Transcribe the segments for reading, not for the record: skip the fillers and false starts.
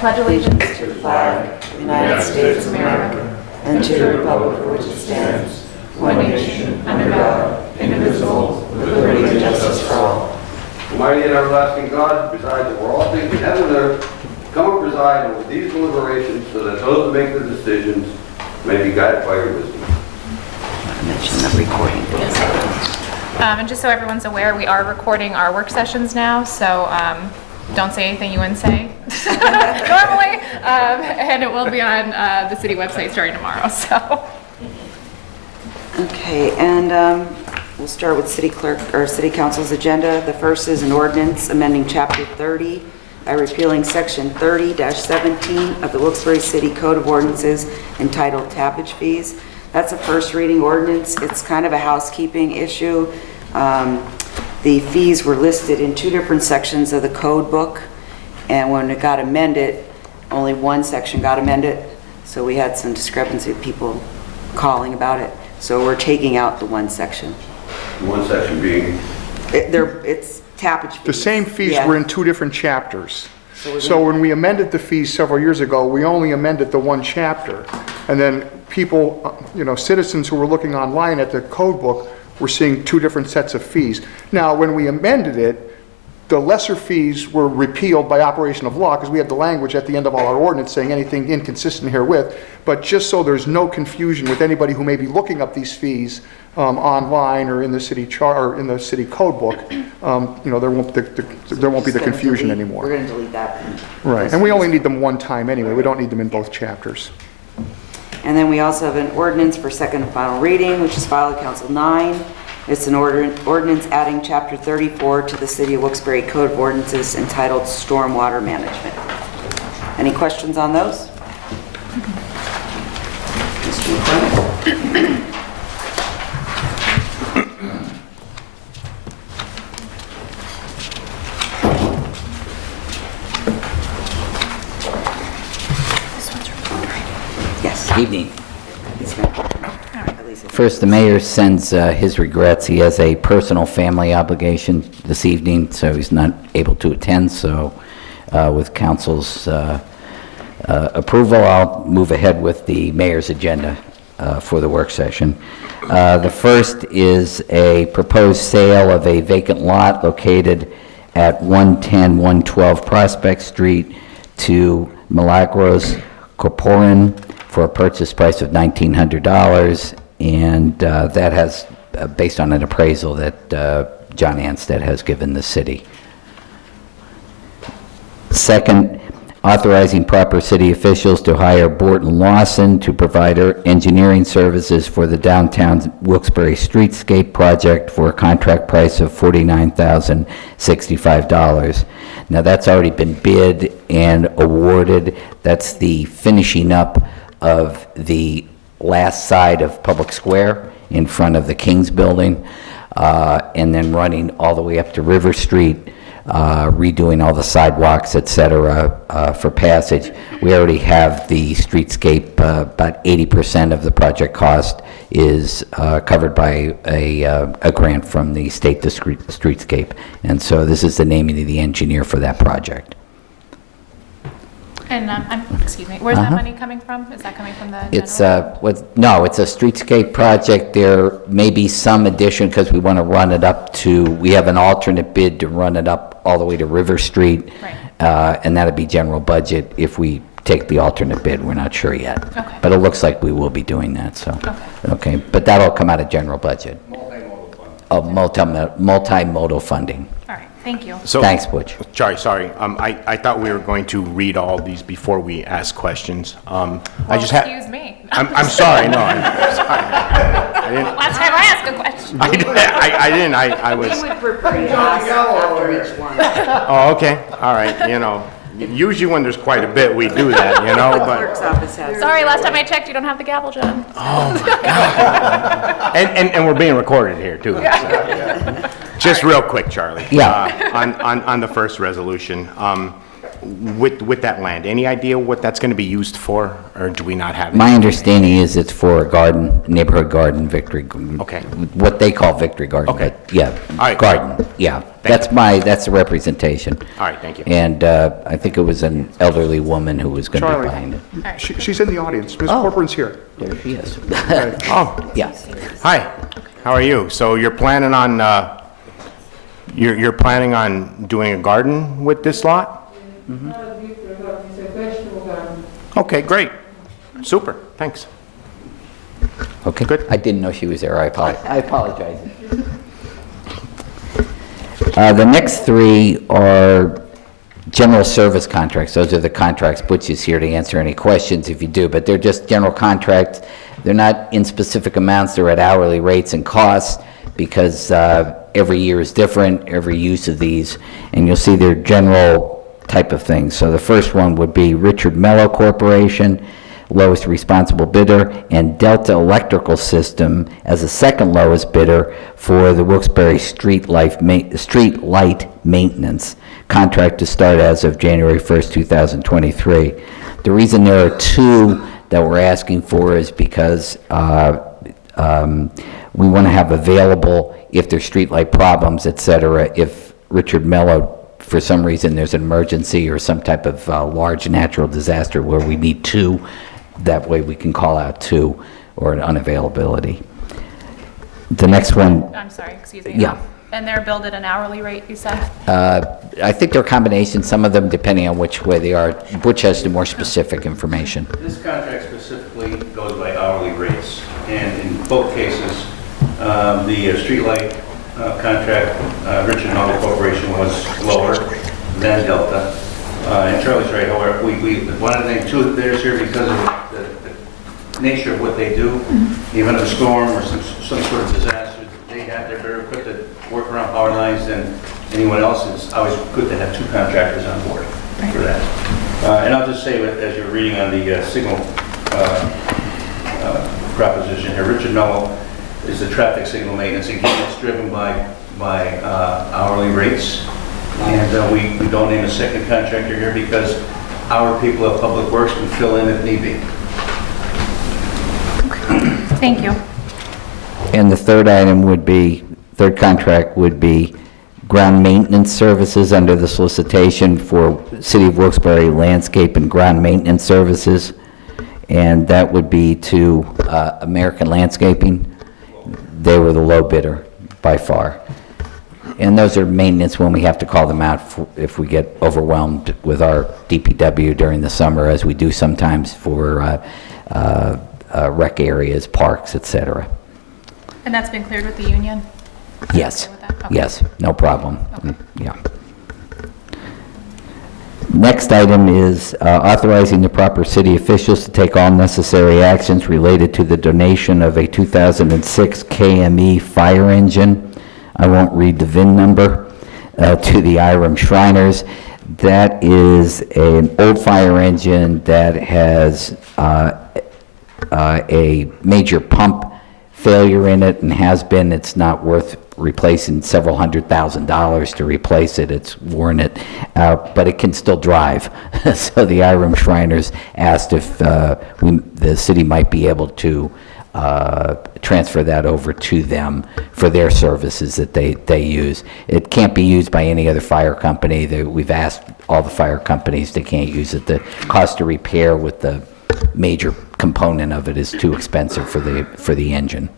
pledge allegiance to the flag of the United States of America and to the republic for which it stands, one nation, under God, indivisible, with liberty and justice for all. Almighty and everlasting God, besides over all things in heaven and earth, come and preside over these deliberations so that those who make the decisions may be guided by your wisdom. Mention the recording. And just so everyone's aware, we are recording our work sessions now, so don't say anything you wouldn't say normally, and it will be on the city website starting tomorrow. So. Okay, and we'll start with city clerk or city council's agenda. The first is an ordinance amending chapter 30 by repealing section 30-17 of the Wilkes-Barre City Code of Ordinances entitled tappage fees. That's a first reading ordinance. It's kind of a housekeeping issue. The fees were listed in two different sections of the code book, and when it got amended, only one section got amended, so we had some discrepancy of people calling about it. So we're taking out the one section. One section being? It's tappage fees. The same fees Yeah. were in two different chapters. So when we amended the fees several years ago, we only amended the one chapter. And then people, citizens who were looking online at the code book were seeing two different sets of fees. Now, when we amended it, the lesser fees were repealed by operation of law because we had the language at the end of all our ordinance saying anything inconsistent herewith. But just so there's no confusion with anybody who may be looking up these fees online or in the city or in the city code book, there won't be the confusion anymore. We're going to delete that. Right, and we only need them one time anyway. We don't need them in both chapters. And then we also have an ordinance for second and final reading, which is filed at Council 9. It's an ordinance adding Chapter 34 to the City of Wilkes-Barre Code of Ordinances entitled Stormwater Management. Any questions on those? Mr. McCormick? Yes. Evening. Yes, ma'am. First, the mayor sends his regrets. He has a personal family obligation this evening, so he's not able to attend. So with council's approval, I'll move ahead with the mayor's agenda for the work session. The first is a proposed sale of a vacant lot located at 110-112 Prospect Street to Milagros Corporan for a purchase price of $1,900, and that has, based on an appraisal that John Anstead has given the city. Second, authorizing proper city officials to hire Borton Lawson to provide engineering services for the downtown Wilkes-Barre streetscape project for a contract price of $49,065. Now that's already been bid and awarded. That's the finishing up of the last side of Public Square in front of the King's Building, and then running all the way up to River Street, redoing all the sidewalks, etc., for passage. We already have the streetscape. About 80% of the project cost is covered by a grant from the state to streetscape, and so this is the naming of the engineer for that project. And excuse me, where's that money coming from? Is that coming from the general? It's no, it's a streetscape project. There may be some addition because we want to run it up to, we have an alternate bid to run it up all the way to River Street. Right. And that'd be general budget if we take the alternate bid. We're not sure yet. Okay. But it looks like we will be doing that, so. Okay. Okay, but that'll come out of general budget. Multimodal funding. All right, thank you. So, Thanks, Butch. Sorry. I thought we were going to read all these before we ask questions. Well, I just excuse me. I'm sorry. No, I'm sorry. I didn't. Last time I asked a question. I didn't. I was. We would prefer you to ask after each one. Oh, okay. All right. Usually when there's quite a bit, we do that. The But clerk's office has. Sorry, last time I checked, you don't have the gavel, John. and we're being recorded here too. So. Just real quick, Charlie. Yeah. On the first resolution, with that land, any idea what that's going to be used for, or do we not have it? My understanding is it's for a garden, neighborhood garden, victory. Okay. What they call victory garden. Okay. But yeah, All right. garden, yeah. That's the representation. All right, thank you. And I think it was an elderly woman who was going to be Charlie. buying it. She's in the audience. Ms. Oh. Corcoran's here. There she is. Oh, Yeah. hi, how are you? So you're planning on, you're planning on doing a garden with this lot? It's a vegetable garden. Okay, great, super, thanks. Okay. Good. I didn't know she was there. I apologize. The next three are general service contracts. Those are the contracts. Butch is here to answer any questions if you do, but they're just general contracts. They're not in specific amounts. They're at hourly rates and costs because every year is different, every use of these, and you'll see they're general type of things. So the first one would be Richard Mello Corporation, lowest responsible bidder, and Delta Electrical System as the second lowest bidder for the Wilkes-Barre street light maintenance. Contract to start as of January 1st, 2023. The reason there are two that we're asking for is because we want to have available, if there's street light problems, et cetera, if Richard Mello, for some reason there's an emergency or some type of large natural disaster where we need two, that way we can call out two, or an unavailability. The next one, I'm sorry, excuse me. Yeah. And they're billed at an hourly rate, you said? I think they're combinations, some of them depending on which way they are. Butch has the more specific information. This contract specifically goes by hourly rates, and in both cases, the streetlight contract, Richard Mello Corporation was lower than Delta. And Charlie's right, however, one of the things too, theirs here because of the nature of what they do, even a storm or some sort of disaster, they're better equipped to work around power lines than anyone else. It's always good to have two contractors on board for that. And I'll just say, as you're reading on the signal proposition here, Richard Mello is the traffic signal maintenance. Again, it's driven by hourly rates. And we don't name a second contractor here because our people of Public Works can fill in if need be. Thank you. And the third item would be, third contract would be ground maintenance services under the solicitation for City of Wilkes-Barre landscape and ground maintenance services. And that would be to American Landscaping. They were the low bidder by far. And those are maintenance when we have to call them out if we get overwhelmed with our DPW during the summer, as we do sometimes for rec areas, parks, et cetera. And that's been cleared with the union? Yes, Okay with that? Okay. yes, no problem. Okay. Yeah. Next item is authorizing the proper city officials to take all necessary actions related to the donation of a 2006 KME fire engine. I won't read the VIN number, to the Iram Shriners. That is an old fire engine that has a major pump failure in it and has been. It's not worth replacing several $100,000 to replace it. It's worn it out, but it can still drive. So the Iram Shriners asked if the city might be able to transfer that over to them for their services that they use. It can't be used by any other fire company. We've asked all the fire companies, they can't use it. The cost to repair with the major component of it is too expensive for the engine.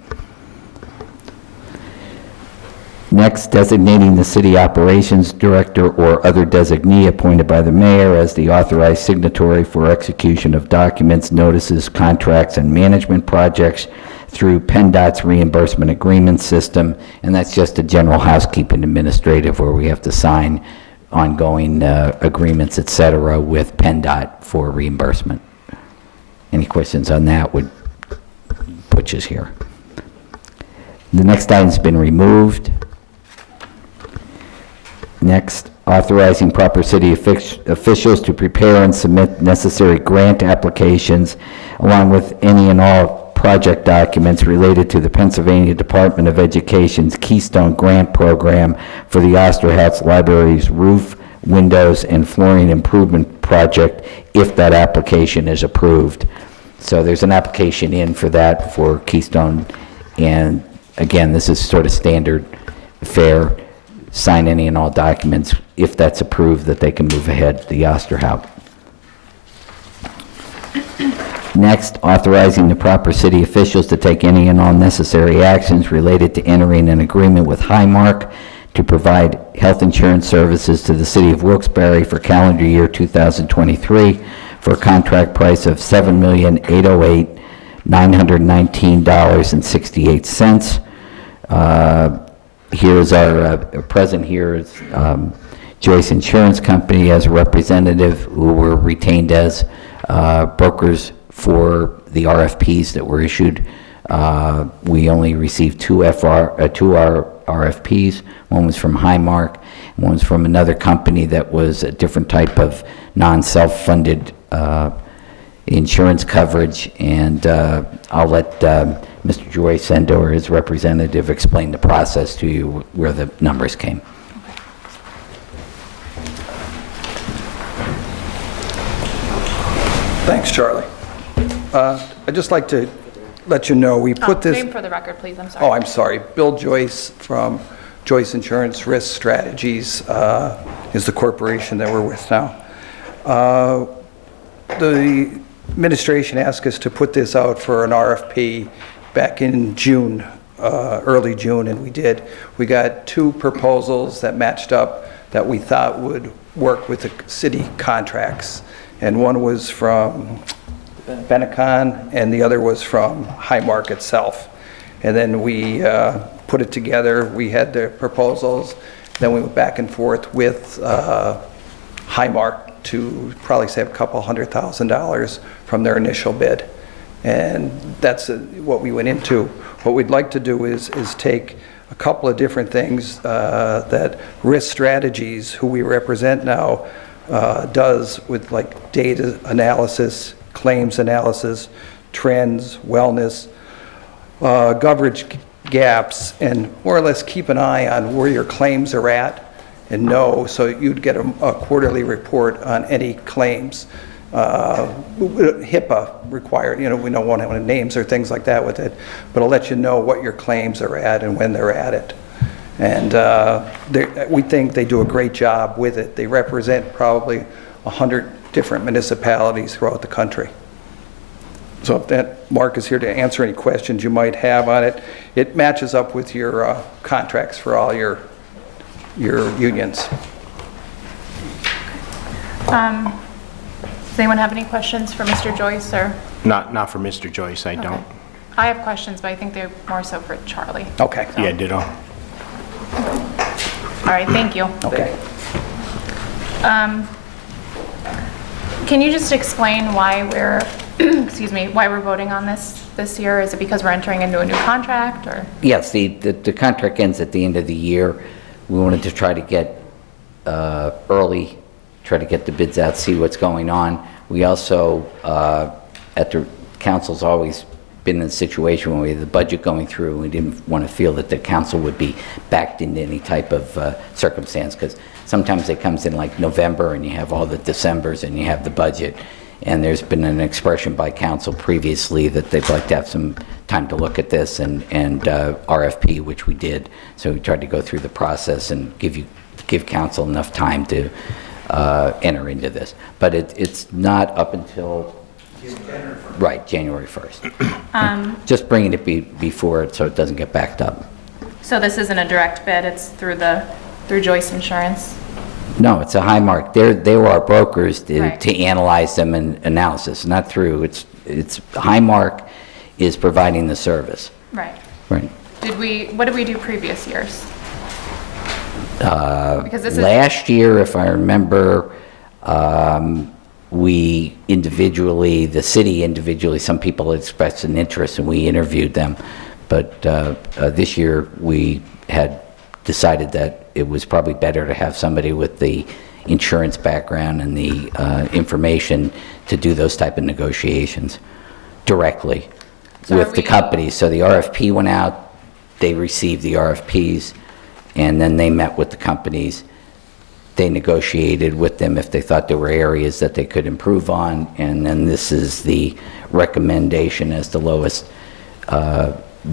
Next, designating the city operations director or other designee appointed by the mayor as the authorized signatory for execution of documents, notices, contracts, and management projects through PennDOT's reimbursement agreement system. And that's just a general housekeeping administrative where we have to sign ongoing agreements, et cetera, with PennDOT for reimbursement. Any questions on that? Butch is here. The next item's been removed. Next, authorizing proper city officials to prepare and submit necessary grant applications along with any and all project documents related to the Pennsylvania Department of Education's Keystone Grant Program for the Osterhout's Library's roof windows, and flooring improvement project if that application is approved. So there's an application in for that for Keystone, and again, this is sort of standard fare. Sign any and all documents. If that's approved, that they can move ahead to the Osterhout. Next, authorizing the proper city officials to take any and all necessary actions related to entering an agreement with Highmark to provide health insurance services to the city of Wilkes-Barre for calendar year 2023 for a contract price of $7,808,919.68. Here's our present here is Joyce Insurance Company as a representative who were retained as brokers for the RFPs that were issued. We only received two RFPs. One was from Highmark, and one was from another company that was a different type of non-self-funded insurance coverage. And I'll let Mr. Joyce or his representative explain the process to you where the numbers came. Thanks, Charlie. I'd just like to let you know, we put this... Name for the record, please, I'm sorry. Oh, I'm sorry. Bill Joyce from Joyce Insurance Risk Strategies is the corporation that we're with now. The administration asked us to put this out for an RFP back in June, early June, and we did. We got two proposals that matched up that we thought would work with the city contracts. And one was from Benecon, and the other was from Highmark itself. And then we put it together. We had the proposals. Then we went back and forth with Highmark to probably save a couple $100,000 from their initial bid. And that's what we went into. What we'd like to do is take a couple of different things that Risk Strategies, who we represent now, does with like data analysis, claims analysis, trends, wellness, coverage gaps, and more or less keep an eye on where your claims are at and know, so you'd get a quarterly report on any claims. HIPAA required, you know, we don't want to have names or things like that with it, but it'll let you know what your claims are at and when they're at it. And we think they do a great job with it. They represent probably 100 different municipalities throughout the country. So if that Mark is here to answer any questions you might have on it, it matches up with your contracts for all your unions. Does anyone have any questions for Mr. Joyce or? Not for Mr. Joyce, I don't. I have questions, but I think they're more so for Charlie. Okay. Yeah, ditto. All right, thank you. Okay. Can you just explain why we're, excuse me, why we're voting on this year? Is it because we're entering into a new contract, or? Yes, the contract ends at the end of the year. We wanted to try to get early, try to get the bids out, see what's going on. We also, council's always been in a situation when we had the budget going through, we didn't want to feel that the council would be backed into any type of circumstance, because sometimes it comes in like November and you have all the Decembers and you have the budget. And there's been an expression by council previously that they'd like to have some time to look at this and RFP, which we did. So we tried to go through the process and give council enough time to enter into this. But it's not up until right, January 1st. Just bringing it before it so it doesn't get backed up. So this isn't a direct bid, it's through Joyce Insurance? No, it's a Highmark. They were our brokers Right. to analyze them and analysis, not through. It's Highmark is providing the service. Right. Right. What did we do previous years? Because this is, Last year, if I remember, we individually, the city individually, some people expressed an interest and we interviewed them. But this year we had decided that it was probably better to have somebody with the insurance background and the information to do those type of negotiations directly with the companies. So the RFP went out, they received the RFPs, and then they met with the companies they negotiated with them if they thought there were areas that they could improve on, and then this is the recommendation as the lowest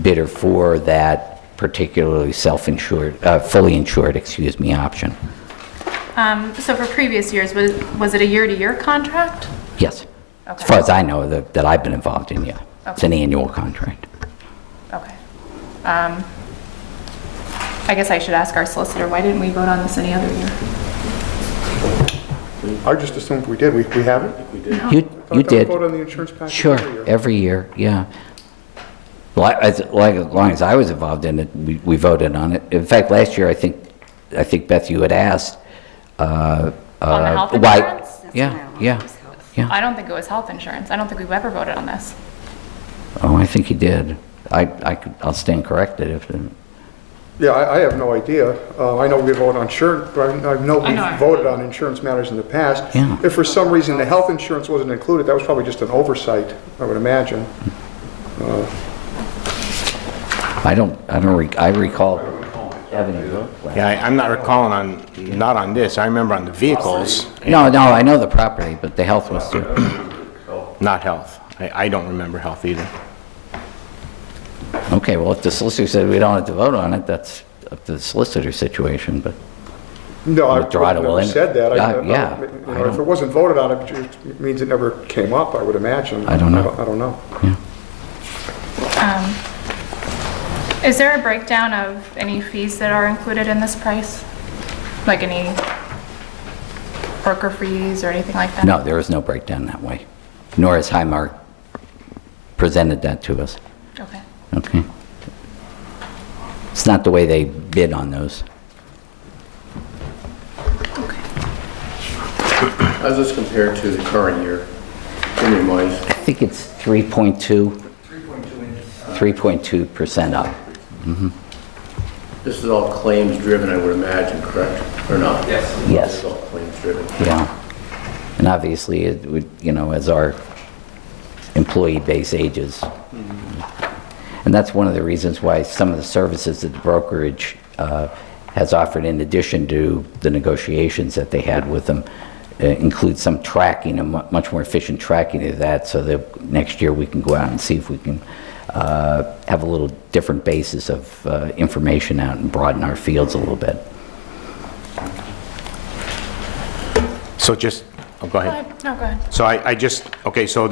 bidder for that particularly self-insured, fully insured, excuse me, option. So for previous years, was it a year-to-year contract? Yes. Okay. As far as I know, that I've been involved in, yeah. It's an annual contract. Okay. I guess I should ask our solicitor, why didn't we vote on this any other year? I just assumed we did. We haven't? You I thought did. we voted on the insurance package Sure, every year. every year, yeah. Well, as long as I was involved in it, we voted on it. In fact, last year, I think Beth, you had asked. On the health why- insurance? Yeah, yeah, yeah. I don't think it was health insurance. I don't think we've ever voted on this. Oh, I think you did. I'll stand corrected if, Yeah, I have no idea. I know we voted on insurance, but I know I know. we voted on insurance matters in the past. Yeah. If for some reason the health insurance wasn't included, that was probably just an oversight, I would imagine. I recall having a vote. Yeah, I'm not recalling not on this. I remember on the vehicles, No, I know the property, but the health was too. not health. I don't remember health either. Okay, well, if the solicitor said we don't have to vote on it, that's up to the solicitor situation, but, No, I Mr. Otto, well, never said that. yeah, You know, if it wasn't voted on, it means it never came up, I would imagine. I don't know. I don't know. Is there a breakdown of any fees that are included in this price? Like any broker fees or anything like that? no, there is no breakdown that way, nor has Highmark presented that to us. Okay. Okay. It's not the way they bid on those. How does this compare to the current year, premium-wise? I think it's 3.2%. 3.2% up. This is all claims-driven, I would imagine, correct? Or not? Yes. Yes. It's all claims-driven. Yeah. And obviously, it would, as our employee base ages. And that's one of the reasons why some of the services that the brokerage has offered, in addition to the negotiations that they had with them, include some tracking, a much more efficient tracking of that, so that next year we can go out and see if we can have a little different basis of information out and broaden our fields a little bit. So just, oh, go Go ahead. ahead. No, go ahead. So I just, okay, so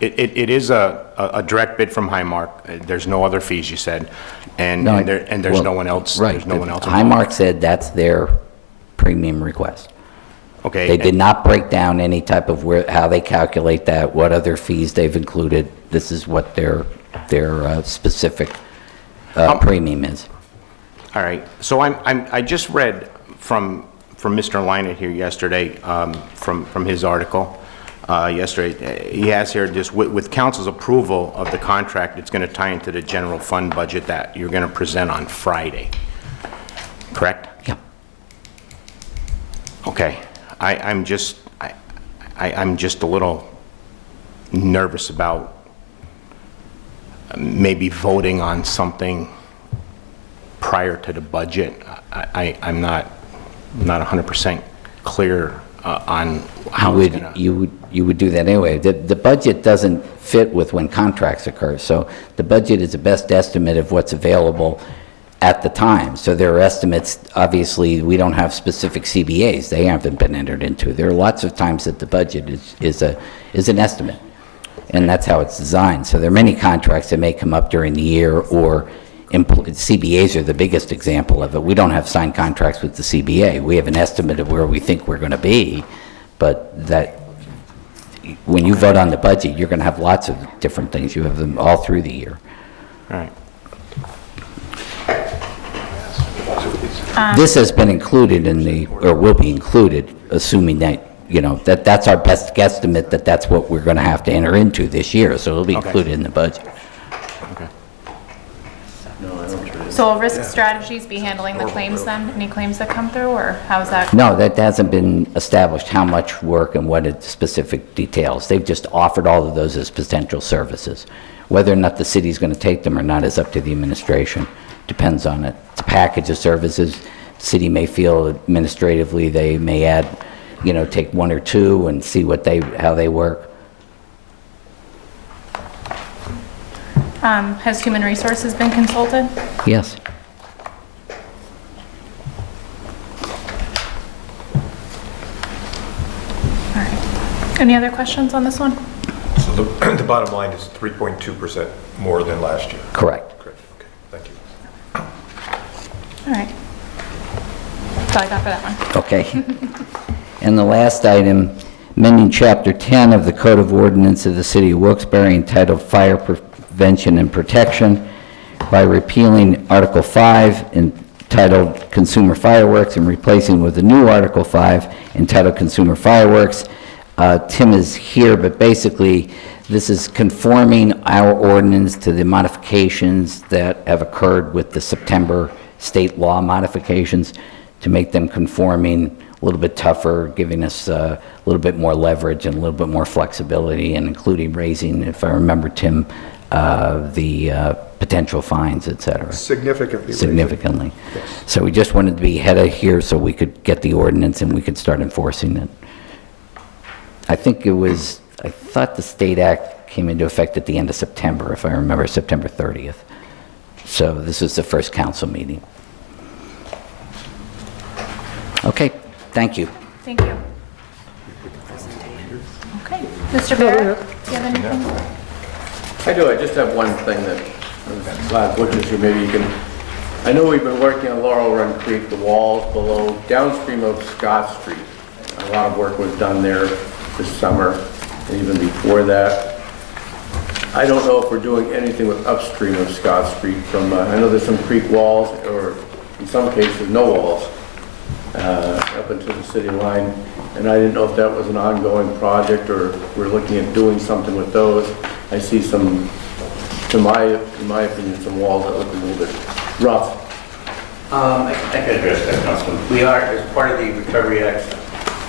it is a direct bid from Highmark. There's no other fees, you said, and No, there's well, no one else. Right. There's no one else involved. Highmark said that's their premium request. Okay. They did not break down any type of how they calculate that, what other fees they've included. This is what their specific premium is. All right. So I just read from Mr. Lynott here yesterday, from his article yesterday. He has here just with council's approval of the contract, it's going to tie into the general fund budget that you're going to present on Friday. Correct? Yeah. Okay. I'm just a little nervous about maybe voting on something prior to the budget. I'm not 100% clear on how it's gonna... You would do that anyway. The budget doesn't fit with when contracts occur, so the budget is the best estimate of what's available at the time. So there are estimates, obviously, we don't have specific CBAs. They haven't been entered into. There are lots of times that the budget is an estimate, and that's how it's designed. So there are many contracts that may come up during the year, or CBAs are the biggest example of it. We don't have signed contracts with the CBA. We have an estimate of where we think we're going to be, but that when you vote on the budget, you're going to have lots of different things. You have them all through the year. All right. This has been included or will be included, assuming that, that's our best guesstimate, that's what we're going to have to enter into this year, so it'll be Okay. included in the budget. Okay. No, I don't trade it. So will Risk Strategies be handling the claims then? Any claims that come through, or how is that? No, that hasn't been established how much work and what its specific details. They've just offered all of those as potential services. Whether or not the city's going to take them or not is up to the administration. Depends on it. It's a package of services. city may feel administratively they may add, take one or two and see how they work. Has Human Resources been consulted? Yes. All right. Any other questions on this one? So the bottom line is 3.2% more than last year? Correct. Great, okay, thank you. All right. That's all I got for that one. Okay. And the last item, amending Chapter 10 of the Code of Ordinance of the City of Wilkes-Barre entitled Fire Prevention and Protection by repealing Article 5 entitled Consumer Fireworks and replacing with a new Article 5 entitled Consumer Fireworks. Tim is here, but basically this is conforming our ordinance to the modifications that have occurred with the September state law modifications to make them conforming, a little bit tougher, giving us a little bit more leverage and a little bit more flexibility, and including raising, if I remember, Tim, the potential fines, et cetera. Significantly. Significantly. So we just wanted to be ahead of here so we could get the ordinance and we could start enforcing it. I thought the state act came into effect at the end of September, if I remember, September 30th. So this is the first council meeting. Okay, thank you. Thank you. Okay. Mr. Barrett, do you have anything? I do, I just have one thing that, I'm glad Butcher's here, maybe you can, I know we've been working on Laurel Run Creek, the walls below, downstream of Scott Street. A lot of work was done there this summer, and even before that. I don't know if we're doing anything with upstream of Scott Street from, I know there's some creek walls, or in some cases, no walls, up into the city line. And I didn't know if that was an ongoing project, or we're looking at doing something with those. I see some, in my opinion, some walls that look a little bit rough. I can address that, Councilman. We are, as part of the Recovery Act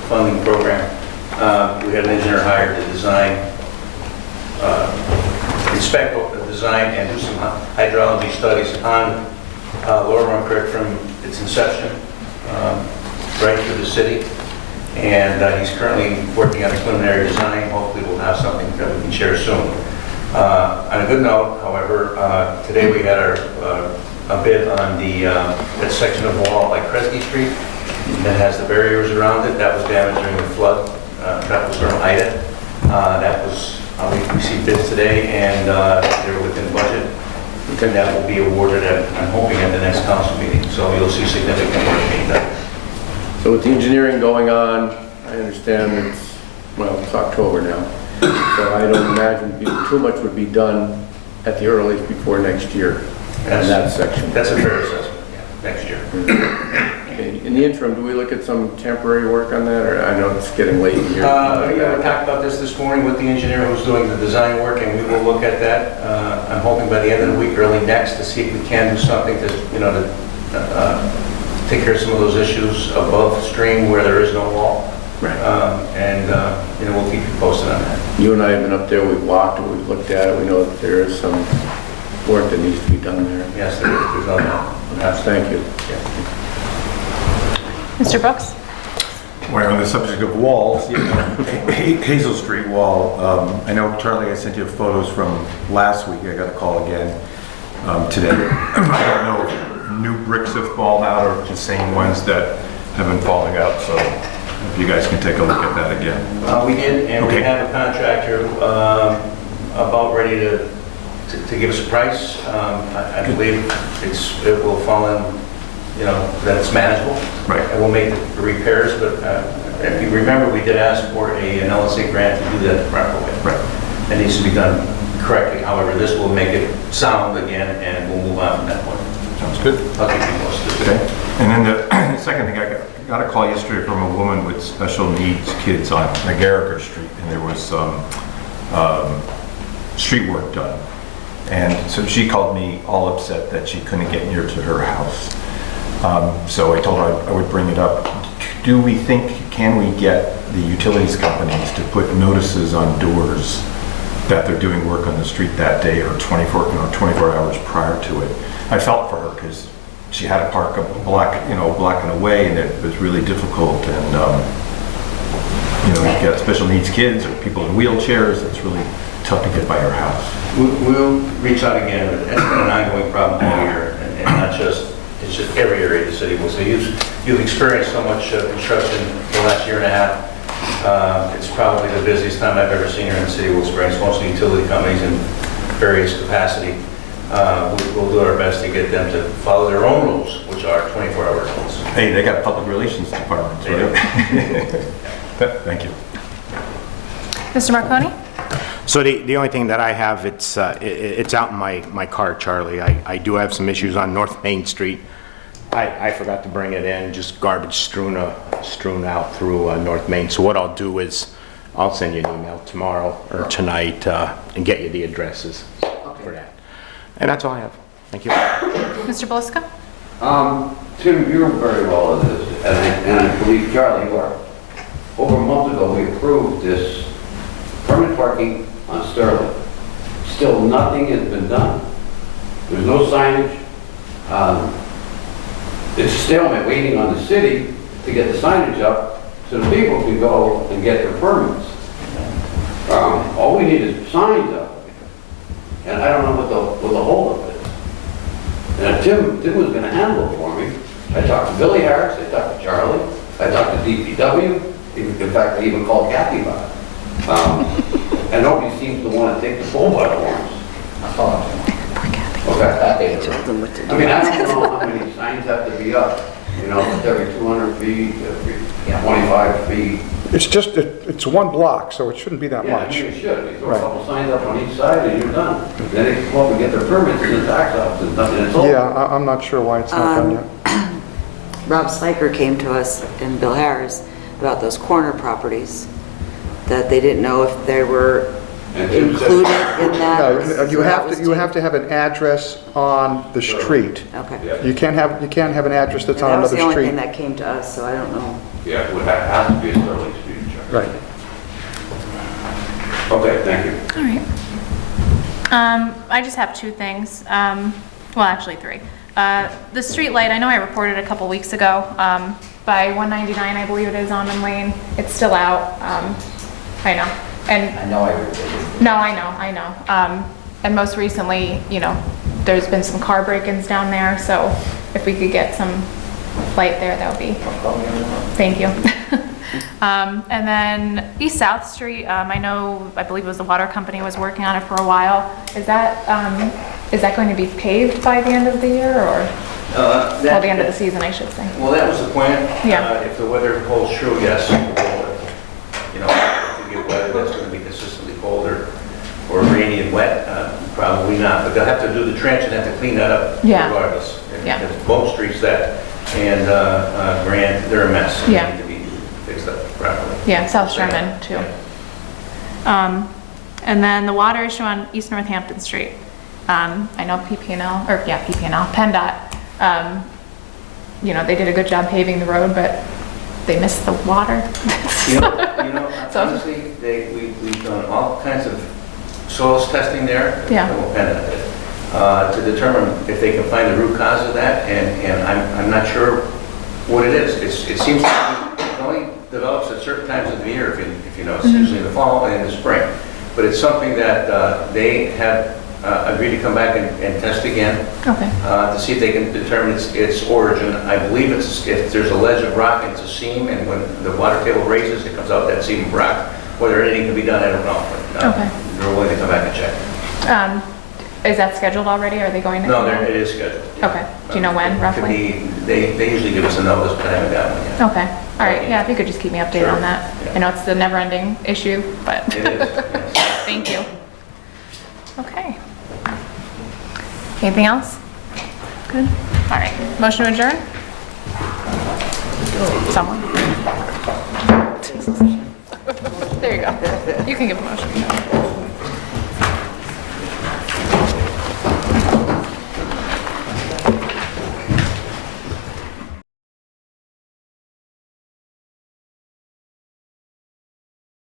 funding program, we had an engineer hired to design, inspect the design and do some hydrology studies on Lower Run Creek from its inception right through the city. And he's currently working on a preliminary design. Hopefully we'll have something that we can share soon. On a good note, however, today we had a bid on that section of wall by Kresge Street that has the barriers around it. That was damaged during the flood. That was from Ida. That was, we received bids today, and they were within budget. And that will be awarded I'm hoping at the next council meeting. So you'll see significant work being done. So with the engineering going on, I understand it's October now. So I don't imagine too much would be done at the earliest before next year in that section. That's a fair assessment, yeah, next year. Okay. In the interim, do we look at some temporary work on that, or I know it's getting late in here? Yeah, we talked about this morning with the engineer who's doing the design work, and we will look at that. I'm hoping by the end of the week, early next, to see if we can do something to, take care of some of those issues above stream where there is no wall. Right. We'll keep you posted on that. You and I have been up there, we've walked it, we've looked at it, we know that there is some work that needs to be done there. Yes, there is. There's no doubt. Thank you. Yeah. Mr. Brooks? Well, on the subject of walls, Hazel Street wall, I know, Charlie, I sent you photos from last week. I got a call again today. I don't know if new bricks have fallen out or the same ones that have been falling out, so if you guys can take a look at that again. We did, and we have a contractor about ready to give us a price. I believe it will fall in, that it's manageable. Right. And we'll make the repairs, but if you remember, we did ask for an LSA grant to do that the proper way. Right. It needs to be done correctly. However, this will make it sound again, and we'll move on from that point. Sounds good. I'll keep you posted. Okay. And then the second thing, I got a call yesterday from a woman with special needs kids on McGarriger Street, and there was some street work done. And so she called me all upset that she couldn't get near to her house. So I told her I would bring it up. Can we get the utilities companies to put notices on doors that they're doing work on the street that day or 24 hours prior to it? I felt for her because she had to park a block, blocking away, and it was really difficult. And you've got special needs kids or people in wheelchairs. It's really tough to get by her house. We'll reach out again. It's been an ongoing problem all year, and not just, it's just every area of the city. So you've experienced so much construction the last year and a half. It's probably the busiest time I've ever seen here in the city of Wilkes-Barre. It's mostly utility companies in various capacity. We'll do our best to get them to follow their own rules, which are 24-hour rules. Hey, they got public relations departments, right? Thank you. Mr. Marconi? So the only thing that I have, it's out in my car, Charlie. I do have some issues on North Main Street. I forgot to bring it in, just garbage strewn out through North Main. So what I'll do is I'll send you an email tomorrow or tonight and get you the addresses for that. And that's all I have. Thank you. Mr. Belisca? Tim, you're very well at this, and I believe Charlie, you are. Over a month ago, we approved this permanent parking on Sterling. Still nothing has been done. There's no signage. It's a stalemate waiting on the city to get the signage up so the people can go and get their permits. All we need is signs up. And I don't know what the holdup is. And Tim was going to handle it for me. I talked to Billy Harris, I talked to Charlie, I talked to DPW. In fact, I even called Kathy about it. And nobody seems to want to take the bull by the horns. Okay. I mean, I don't know how many signs have to be up. It's every 200 feet, every 25 feet. It's one block, so it shouldn't be that Yeah, much. I mean, it should. You throw a couple signs up on each side and you're done. Then they can come up and get their permits in the tax office and it's over. Yeah, I'm not sure why it's not done yet. Rob Sliker came to us and Bill Harris about those corner properties, that they didn't know if they were included in that. No, you So that was have to have an address on the street. Okay. You can't have an address that's And on that was another the only street. thing that came to us, so I don't know. Yeah, it would have to be a Sterling Street charge. Right. Okay, thank you. All right. I just have two things. Well, actually three. The street light, I know I reported a couple weeks ago, by 199, I believe it is, on Lane. It's still out. I know. And I know I reported. no, I know. And most recently, there's been some car break-ins down there, so if we could get some light there, that would be. Thank you. And then East South Street, I believe it was the water company was working on it for a while. Is that going to be paved by the end of the year, or the end of the season, I should say? Well, that was the plan. Yeah. If the weather holds true, yes. If you get weather that's going to be consistently cold or rainy and wet, probably not. But they'll have to do the trench and have to clean that up regardless. Yeah. Because both streets and Grand, they're a mess. Yeah. They need to be fixed up properly. Yeah, South Sherman too. Yeah. And then the water issue on East Northampton Street. I know PennDOT, they did a good job paving the road, but they missed the water. Honestly, we've done all kinds of soils testing there. Yeah. Well, PennDOT did, to determine if they can find the root cause of that, and I'm not sure what it is. It seems to be, it only develops at certain times of the year, if you notice, usually in the fall and in the spring. But it's something that they have agreed to come back and test again. Okay. To see if they can determine its origin. I believe if there's a ledge of rock and it's a seam, and when the water table raises, it comes out that seam of rock. Whether anything can be done, I don't know. But, Okay. they're willing to come back and check. Is that scheduled already? Are they going to? No, it is scheduled. Yeah. Okay. Do you know when, roughly? They usually give us a notice, but I haven't gotten one yet. Okay. All right. Yeah, if you could just keep me updated Sure. on that. Yeah. I know it's the never-ending issue, but. It is, yes. Thank you. Okay. Anything else? Good. All right. Motion to adjourn? Someone? There you go. You can give a motion.